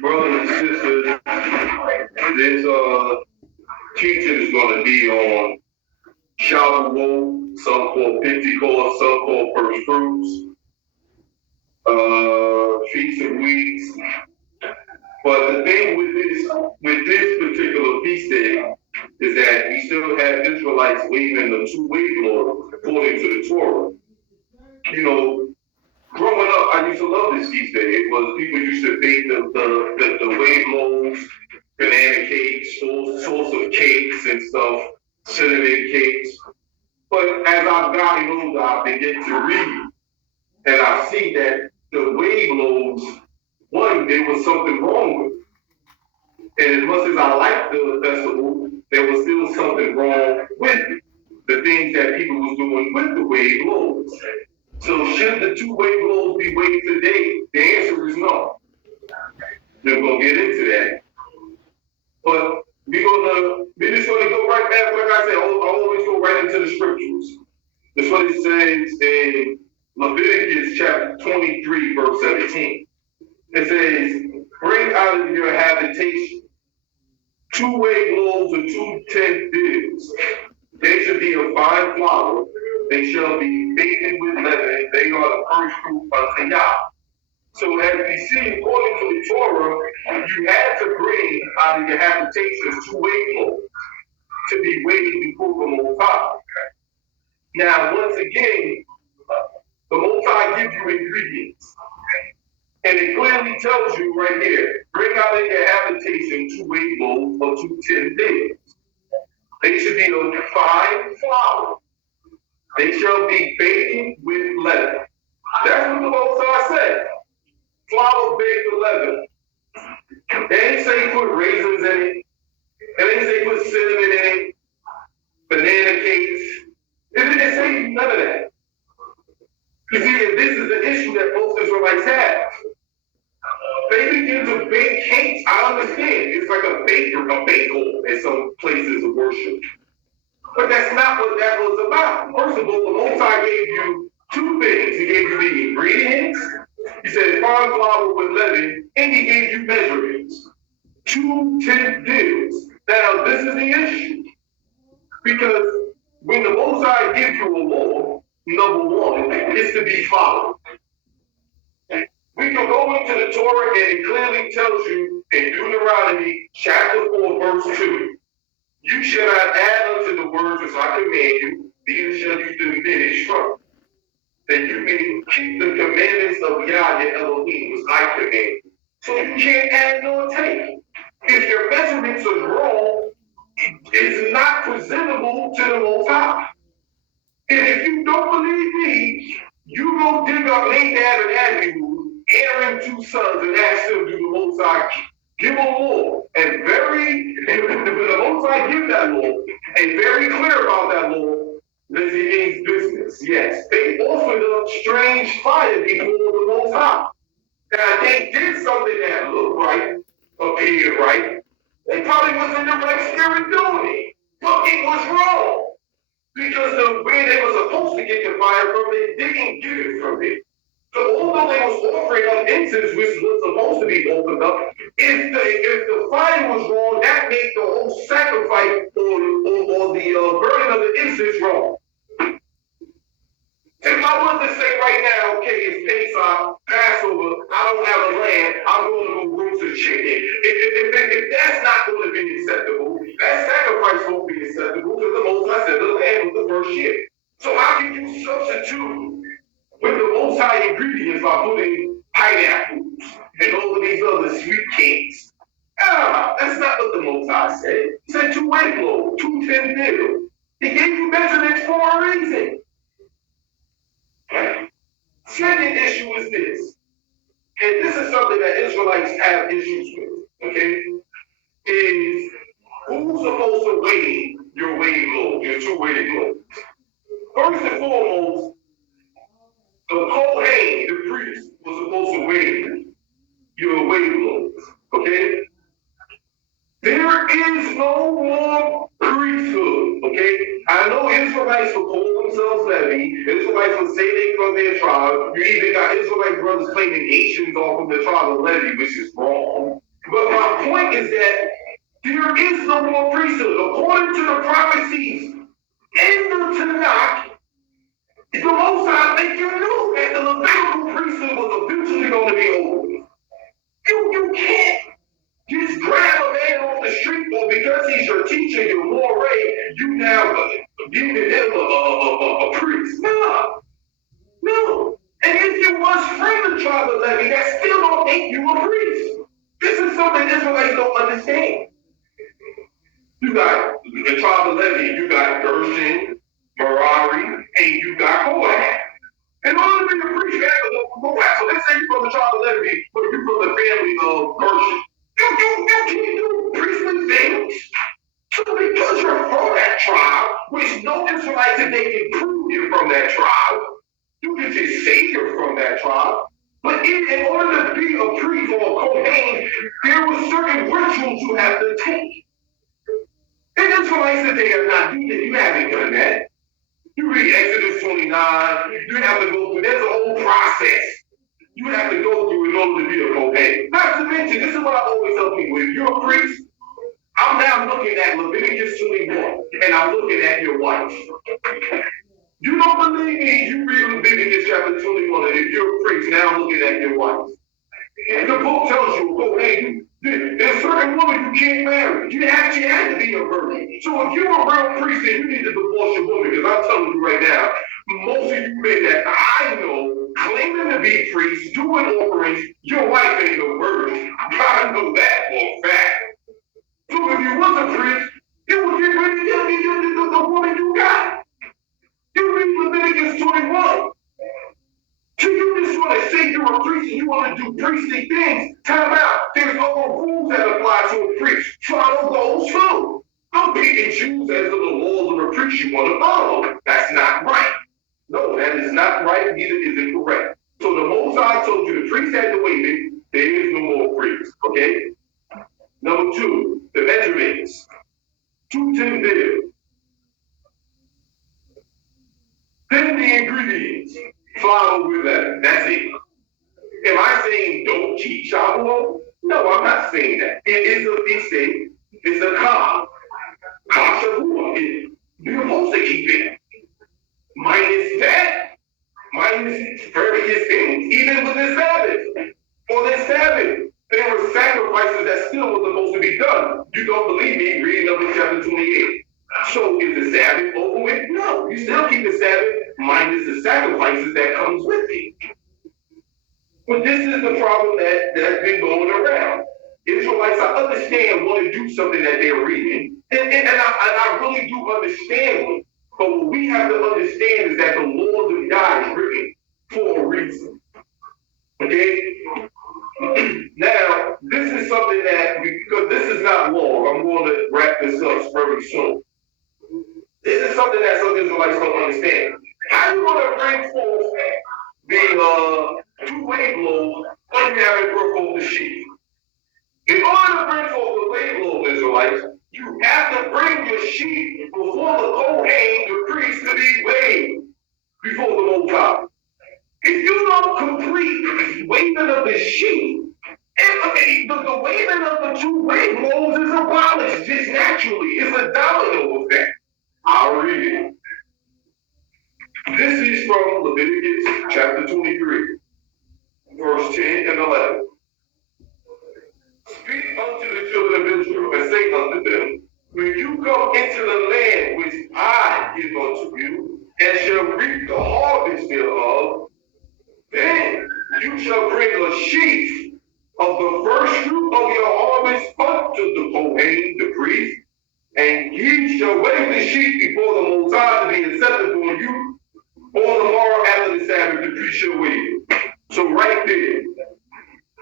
Brothers and sisters, this teaching is going to be on Shavuot, some call Pentecost, some call First Fruits, Feast of Weeks. But the thing with this particular feast day is that we still have Israelites waving the two wave laws according to the Torah. You know, growing up, I used to love this feast day. It was people used to bake the wave loaves, banana cakes, all sorts of cakes and stuff, cinnamon cakes. But as I've gotten older, I begin to read, and I see that the wave loaves, one, there was something wrong with it. And as much as I liked the festival, there was still something wrong with it. The things that people was doing with the wave loaves. So should the two wave loaves be waved today? The answer is no. We're gonna get into that. But we're just gonna go right back, like I said, I always go right into the scriptures. That's what it says in Leviticus chapter 23, verse 17. It says, bring out of your habitation 2 wave loaves and 2 10 figs. They should be of fine flour. They shall be baked with leaven. They are the first fruit unto Yah. So as we see, according to the Torah, you had to bring out of your habitations 2 wave loaves to be weighed before the Most High. Now, once again, the Most High gives you ingredients. And it clearly tells you right here, bring out of your habitation 2 wave loaves or 2 10 figs. They should be of fine flour. They shall be baked with leaven. That's what the Most High said. Flour baked with leaven. They didn't say put raisins in it. They didn't say put cinnamon in it. Banana cakes. It didn't say none of that. You see, this is the issue that most Israelites have. They begin to bake cakes. I understand. It's like a bagel in some places of worship. But that's not what that was about. First of all, the Most High gave you 2 things. He gave you the ingredients. He said fine flour with leaven, and he gave you measurements. 2 10 figs. Now, this is the issue. Because when the Most High gives you a law, number 1 is to be followed. We can go into the Torah and it clearly tells you in Deuteronomy chapter 4, verse 2, you shall not add unto the words which I command you, neither shall you diminish from, that you may keep the commandments of Yah your your hand. So you can't add nor take. If your measurements are wrong, it's not presentable to the Most High. And if you don't believe me, you go dig up Nadab and Abihu, Aaron's two sons, and ask them, do the Most High give a law? And when the Most High give that law, and very clear about that law, then it means business. Yes, they offered up strange fire before the Most High. Now, they did something that looked right, appeared right. They probably was in the right spirit doing it, but it was wrong. Because the way they were supposed to get the fire from it, they didn't get it from it. So although they was offering up incense, which was supposed to be opened up, if the fire was wrong, that made the whole sacrifice or the burning of the incense wrong. If I was to say right now, okay, it's Pesach, Passover, I don't have a lamb, I'm going to go roast a chicken. If that's not going to be acceptable, that sacrifice won't be acceptable because the Most High said the lamb was the first year. So how can you substitute with the Most High ingredients by putting pineapples and all of these other sweet cakes? That's not what the Most High said. He said 2 weight loaves, 2 10 bills. He gave you measurements for a reason. Second issue is this, and this is something that Israelites have issues with, okay, is who's supposed to weigh your weighing load, your 2 weighted loads? First and foremost, the Kohen, the priest, was supposed to weigh your weighing loads, okay? There is no more priesthood, okay? I know Israelites will call themselves Levi. Israelites will say they from their tribe. You even got Israelite brothers claiming nations off of the tribe of Levi, which is wrong. But my point is that there is no more priesthood. According to the prophecies in the Tanakh, the Most High think you knew that the Levitical priesthood was eventually going to be over. You can't just grab a man off the street, or because he's your teacher, your moray, you now giving him a priest. No. And if you was from the tribe of Levi, that still don't make you a priest. This is something Israelites don't understand. You got the tribe of Levi, you got Gershon, Merari, and you got Kohath. In order to be a priest, you have to go from Kohath. So let's say you're from the tribe of Levi, but you're from the family of Gershon. You can't do priestly things. So because you're from that tribe, which no Israelites, if they can prove you're from that tribe, you can just say you're from that tribe. But in order to be a priest or a Kohen, there were certain rituals you have to take. And Israelites that they have not done that. You haven't done that. You read Exodus 29, you have to go through, there's a whole process you have to go through in order to be a Kohen. Not to mention, this is what I always tell people, if you're a priest, I'm now looking at Leviticus 21, and I'm looking at your wife. You don't believe me, you read Leviticus chapter 21, and if you're a priest, now I'm looking at your wife. And the book tells you, Kohen, there's certain women you can't marry. You actually have to be a virgin. So if you're a real priest, then you need to divorce your woman, because I'm telling you right now, most of you men that I know claiming to be priests, doing offerings, your wife ain't no virgin. I know that for a fact. So if you was a priest, you would get rid of the woman you got. You read Leviticus 21. So you just want to say you're a priest and you want to do priestly things. Time out. There's other rules that apply to a priest. Follow those too. Don't pick and choose as to the laws of a priest you want to follow. That's not right. No, that is not right, neither is it correct. So the Most High told you the priest had to wait it, there is no more priest, okay? Number 2, the measurements. 210 bills. Then the ingredients. Follow with that. That's it. Am I saying don't keep Shavuot? No, I'm not saying that. It is a feast day. It's a Kah. Kah Shavuot. You're supposed to keep it. Minus that, minus various things, even with the Sabbath. For the Sabbath, there were sacrifices that still were supposed to be done. You don't believe me? Read Numbers chapter 28. So is the Sabbath over with? No, you still keep the Sabbath minus the sacrifices that comes with it. But this is the problem that's been going around. Israelites, I understand, want to do something that they're reading, and I really do understand it. But what we have to understand is that the laws of God is written for a reason. Okay? Now, this is something that, because this is not long, I'm going to wrap this up very soon. This is something that some Israelites don't understand. How are you going to bring forth the two-way blow when you haven't brought forth the sheep? In order to bring forth the way blow, Israelites, you have to bring your sheep before the Kohen, the priest, to be weighed before the Most High. If you don't complete the weighing of the sheep, the weighing of the two-way blows is abolished just naturally. It's a domino effect. I'll read it. This is from Leviticus chapter 23, verse 10 and 11. Speak unto the children of Israel and say unto them, when you come into the land which I give unto you, and shall reap the harvest thereof, then you shall bring a sheaf of the first fruit of your harvest unto the Kohen, the priest, and ye shall wave the sheep before the Most High to be acceptable on you. On the morrow after the Sabbath, the priest shall wave. So right there,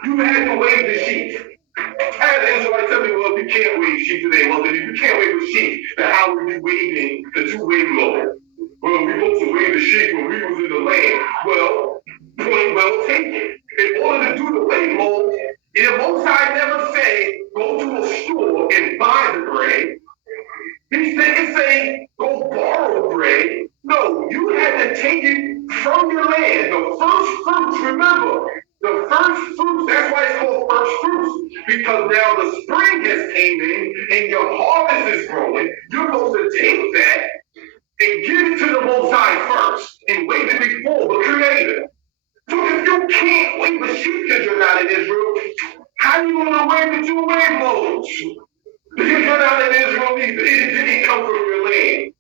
you had to wave the sheep. I had the Israelites tell me, well, if you can't wave sheep today, well, then if you can't wave a sheep, then how are you waving the two-way blow? Well, we supposed to wave the sheep when we was in the land. Well, point well taken. In order to do the way blow, the Most High never say, go to a store and buy the bread. He didn't say, go borrow bread. No, you had to take it from your land. The first fruits, remember, the first fruits, that's why it's called first fruits. Because now the spring has came in and your harvest is growing. You're supposed to take that and give it to the Most High first and wave it before the Creator. So if you can't wave a sheep because you're not in Israel, how are you going to wave the two-way blows? Because you're not in Israel either. It didn't come from your land.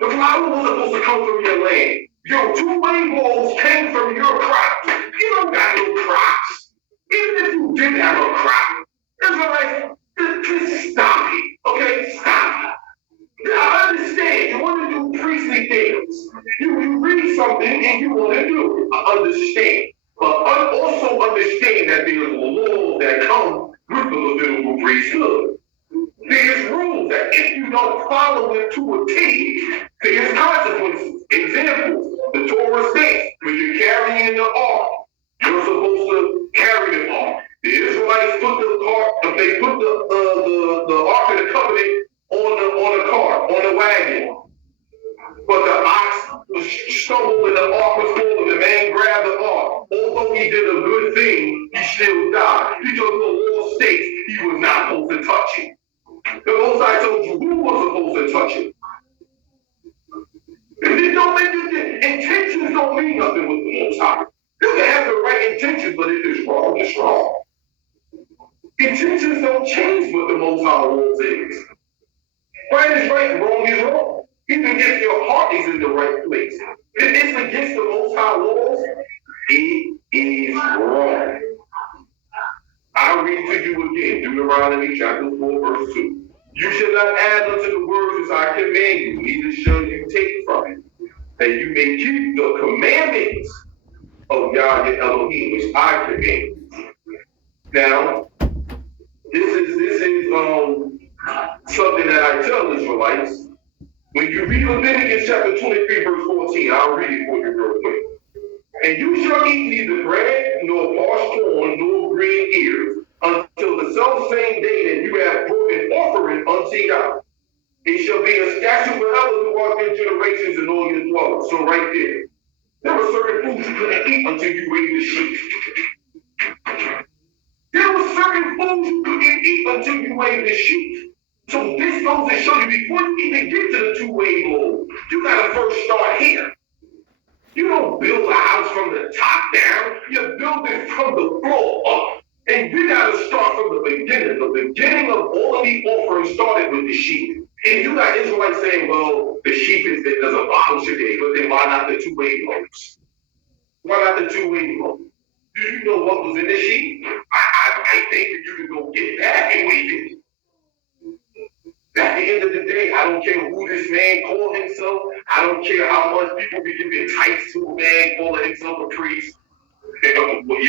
The flower was supposed to come from your land. Your two-way blows came from your crops. You don't got no crops. Even if you did have a crop, Israelites, just stop it. Okay, stop it. I understand. You want to do priestly things. You read something and you want to do it. I understand. But also understand that there's laws that come with the Levitical priesthood. There's rules that if you don't follow it to a T, there's consequences. Examples, the Torah states, when you're carrying the ark, you're supposed to carry the ark. The Israelites put the ark, they put the ark of the covenant on the cart, on the wagon. But the ox was stumbled and the ark was full and the man grabbed the ark. Although he did a good thing, he still died. Because the law states he was not supposed to touch it. The Most High told you who was supposed to touch it. And it don't make you, intentions don't mean nothing with the Most High. You can have the right intentions, but if it's wrong, it's wrong. Intentions don't change what the Most High wants is. Right is right, wrong is wrong. Even if your heart is in the right place. If it's against the Most High laws, it is wrong. I'll read to you again, Deuteronomy chapter 4, verse 2. You shall not add unto the words as I command you, neither shall you take from it, that you may keep the commandments of Yah your Elohim, which I command you. Now, this is something that I tell Israelites. When you read Leviticus chapter 23, verse 14, I'll read it for you real quick. And you shall eat neither bread, nor parched corn, nor green ears, until the self-same day that you have brought an offering unto God. It shall be a statute forever throughout your generations and all your dwellings. So right there were certain foods you couldn't eat until you ate the sheep. There were certain foods you couldn't eat until you ate the sheep. So this goes to show you, before you even get to the two-way blow, you got to first start here. You don't build a house from the top down. You build it from the floor up. And you got to start from the beginning. The beginning of all of the offerings started with the sheep. And you got Israelites saying, well, the sheep does abolish a day, but then why not the two-way blows? Why not the two-way blow? Do you know what was in the sheep? I think that you can go get that and weave it. At the end of the day, I don't care who this man called himself. I don't care how much people be giving titles to a man calling himself a priest.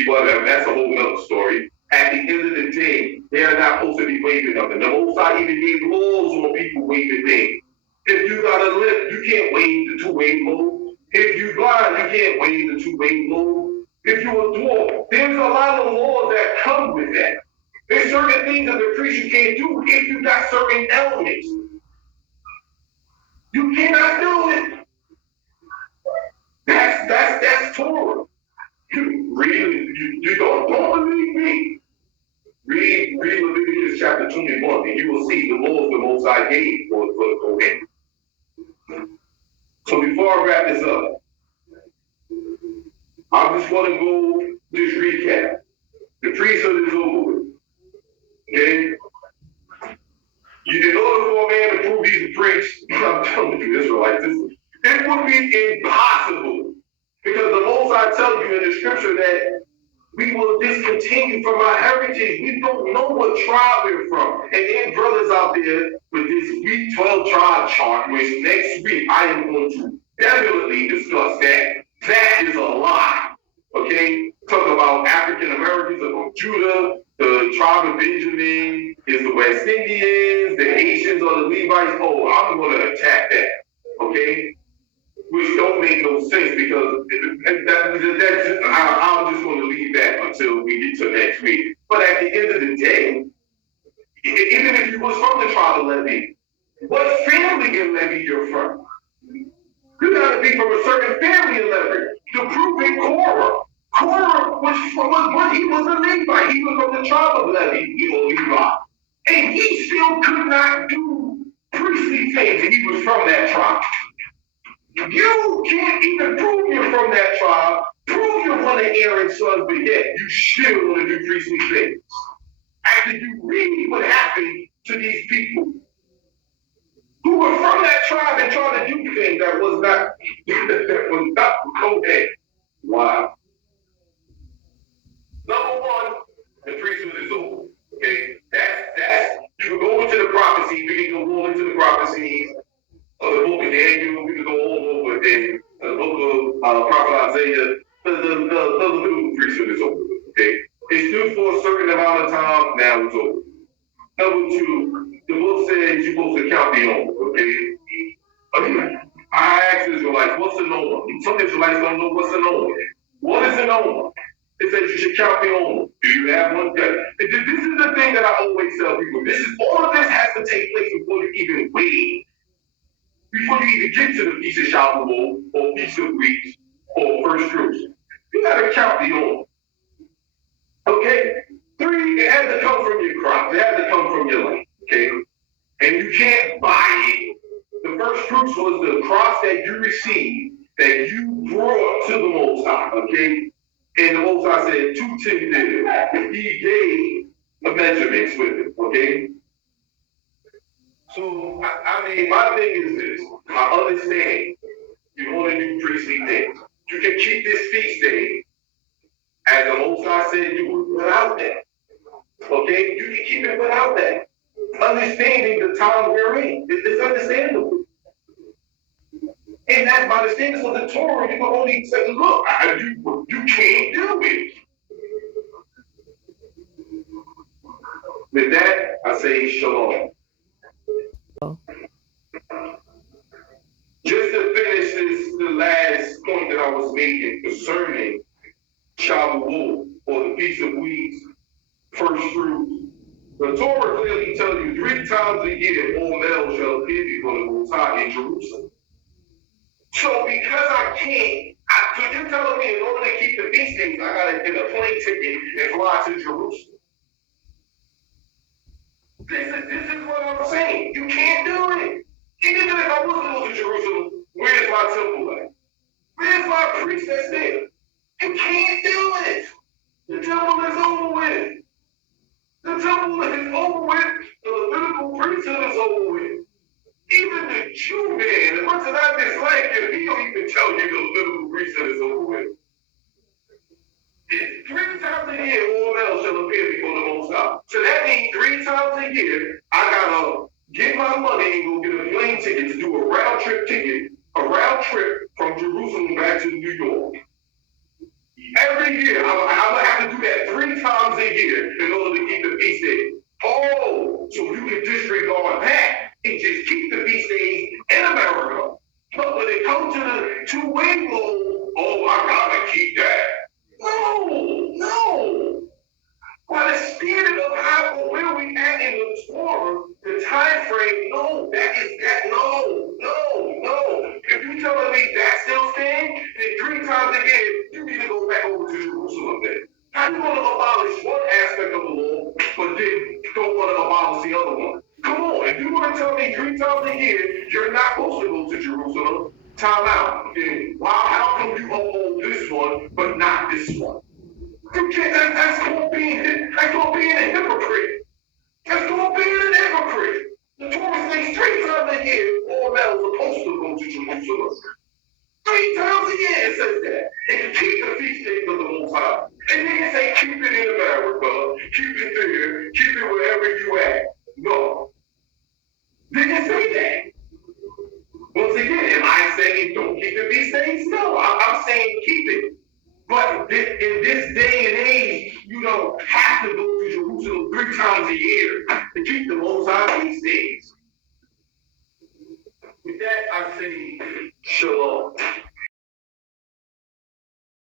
Whatever, that's a whole other story. At the end of the day, they are not supposed to be waving nothing. The Most High even gave laws on people waving things. If you got a lip, you can't wave the two-way mode. If you blind, you can't wave the two-way mode. If you're a dwarf, there's a lot of laws that come with that. There's certain things that the priest you can't do if you got certain elements. You cannot do it. That's Torah. You don't believe me. Read Leviticus chapter 21, and you will see the laws the Most High gave for Kohen. So before I wrap this up, I just want to go just recap. The priesthood is over with. Okay? In order for a man to prove he's a priest, I'm telling you, Israelites, it would be impossible. Because the Most High tells you in the scripture that we will discontinue from our heritage. We don't know what tribe we're from. And there are brothers out there with this week 12 tribe chart, which next week I am going to definitely discuss that. That is a lie. Okay? Talk about African Americans are from Judah, the tribe of Benjamin is the West Indians, the Haitians are the Levites. Oh, I'm going to attack that. Okay? Which don't make no sense because I'm just going to leave that until we get to next week. But at the end of the day, even if you was from the tribe of Levi, what family in Levi you're from? You got to be from a certain family in Levi. To prove it, Korah. Korah he was a Levite. He was from the tribe of Levi. And he still could not do priestly things, and he was from that tribe. You can't even prove you're from that tribe, prove you're one of Aaron's sons, but yet you still want to do priestly things. After you read what happened to these people who were from that tribe and trying to do things that was not Kohen. Wow. Number one, the priesthood is over. Okay, that's you can go into the prophecy, we can go into the prophecies of the book of Daniel, we can go all over it. The book of Prophet Isaiah, the priesthood is over. Okay, it stood for a certain amount of time. Now it's over. Number two, the book says you're supposed to count the omer. Okay, I asked Israelites, what's an omer? Some Israelites don't know what's an omer. What is an omer? It says you should count the omer. Do you have one? This is the thing that I always tell people. All of this has to take place before you even weigh. Before you even get to the Feast of Shavuot or Feast of Weeks or First Fruits, you got to count the omer. Okay? 3, it has to come from your crop. It has to come from your land. Okay? And you can't buy it. The first fruits was the crops that you received, that you brought to the Most High. Okay? And the Most High said, 2 tin did. He gave the measurements with it. Okay? So, I mean, my thing is this. I understand you want to do priestly things. You can keep this feast day as the Most High said you would without that. Okay? You can keep it without that. Understanding the time we're in. It's understandable. And that's by the standards of the Torah, you can only say, look, you can't do it. With that, I say shalom. Just to finish the last point that I was making concerning Shavuot, or the Feast of Weeks, First Fruits, the Torah clearly tells you 3 times a year all males shall appear before the Most High in Jerusalem. So because I can't, so you're telling me in order to keep the feast days, I gotta get a plane ticket and fly to Jerusalem. This is what I'm saying. You can't do it. Even if I was to go to Jerusalem, where's my temple at? Where's my priest that's there? You can't do it. The temple is over with. The temple is over with. The Levitical priesthood is over with. Even the Jew man, as much as I dislike him, he don't even tell you the Levitical priesthood is over with. 3 times a year, OML shall appear before the Most High. So that means 3 times a year, I gotta get my money and go get a plane ticket to do a round trip from Jerusalem back to New York. Every year, I'm gonna have to do that 3 times a year in order to keep the feast days. Oh, so you can disregard that and just keep the feast days in America. But when it comes to the two-way rule, oh, I gotta keep that. No. By the spirit of how where we at in the Torah, the time frame, no. If you telling me that still stands, then 3 times a year, you need to go back over to Jerusalem then. How you want to abolish one aspect of the law, but then don't want to abolish the other one? Come on, if you want to tell me 3 times a year you're not supposed to go to Jerusalem, time out. Then how come you uphold this one but not this one? You can't. That's called being a hypocrite. That's called being an hypocrite. The Torah says 3 times a year, all males are supposed to go to Jerusalem. 3 times a year it says that. And keep the feast days of the Most High. And then it say keep it in America, keep it there, keep it wherever you at. No. They didn't say that. Once again, am I saying don't keep the feast days? No, I'm saying keep it. But in this day and age, you don't have to go to Jerusalem 3 times a year to keep the Most High feast days. With that, I say shalom.